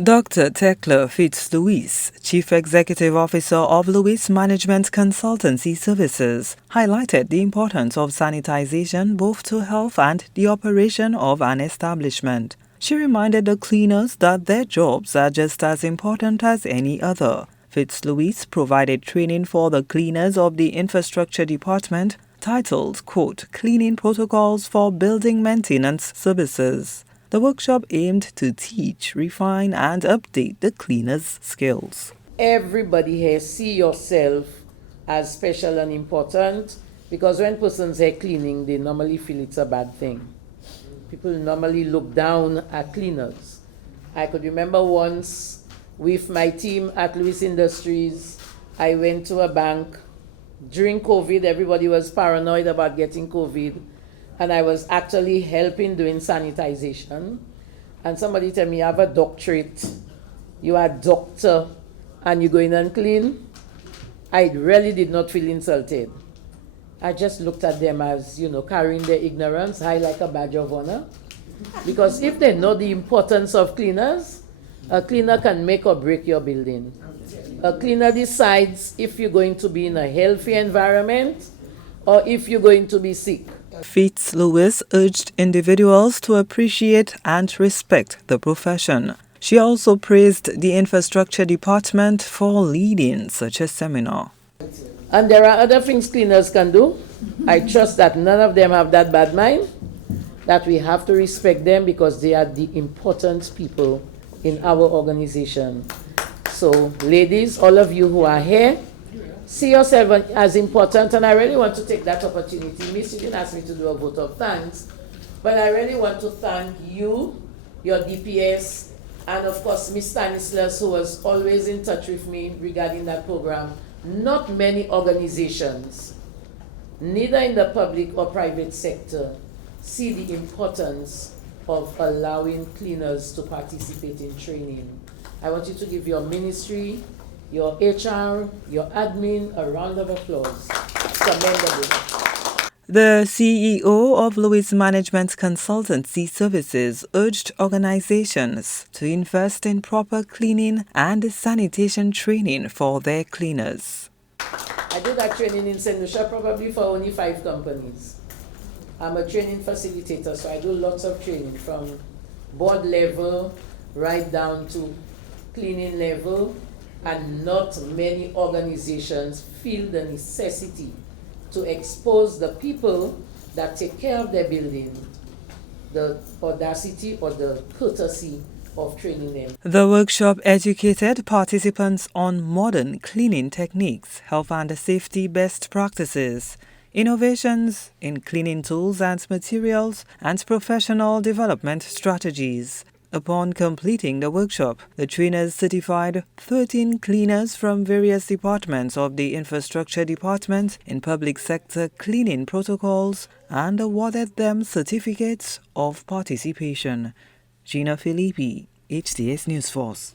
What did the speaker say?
Dr. Thecla Fitz-Lewis, Chief Executive Officer of Lewis Management Consultancy Services, highlighted the importance of sanitization both to health and the operation of an establishment. She reminded the cleaners that their jobs are just as important as any other. Fitz-Lewis provided training for the cleaners of the Infrastructure Department titled, quote, Cleaning Protocols for Building Maintenance Services. The workshop aimed to teach, refine, and update the cleaners' skills. Everybody here see yourself as special and important, because when persons are cleaning, they normally feel it's a bad thing. People normally look down at cleaners. I could remember once with my team at Lewis Industries, I went to a bank. During COVID, everybody was paranoid about getting COVID. And I was actually helping doing sanitization. And somebody told me, you have a doctorate, you are a doctor, and you go in and clean. I really did not feel insulted. I just looked at them as, carrying their ignorance high like a badge of honor. Because if they know the importance of cleaners, a cleaner can make or break your building. A cleaner decides if you're going to be in a healthy environment or if you're going to be sick. Fitz-Lewis urged individuals to appreciate and respect the profession. She also praised the Infrastructure Department for leading such a seminar. And there are other things cleaners can do. I trust that none of them have that bad mind, that we have to respect them because they are the important people in our organization. So, ladies, all of you who are here, see yourself as important, and I really want to take that opportunity. Miss, you didn't ask me to do a vote of thanks, but I really want to thank you, your DPS, and of course, Miss Stanislas, who was always in touch with me regarding that program. Not many organizations, neither in the public or private sector, see the importance of allowing cleaners to participate in training. I want you to give your ministry, your HR, your admin, a round of applause. Commendable. The CEO of Lewis Management Consultancy Services urged organizations to invest in proper cleaning and sanitation training for their cleaners. I do that training in St. Lucia probably for only 5 companies. I'm a training facilitator, so I do lots of training from board level right down to cleaning level. And not many organizations feel the necessity to expose the people that take care of their building the audacity or the courtesy of training them. The workshop educated participants on modern cleaning techniques, health and safety best practices, innovations in cleaning tools and materials, and professional development strategies. Upon completing the workshop, the trainers certified 13 cleaners from various departments of the Infrastructure Department in public sector cleaning protocols and awarded them certificates of participation. Gina Filippi, HDS News Force.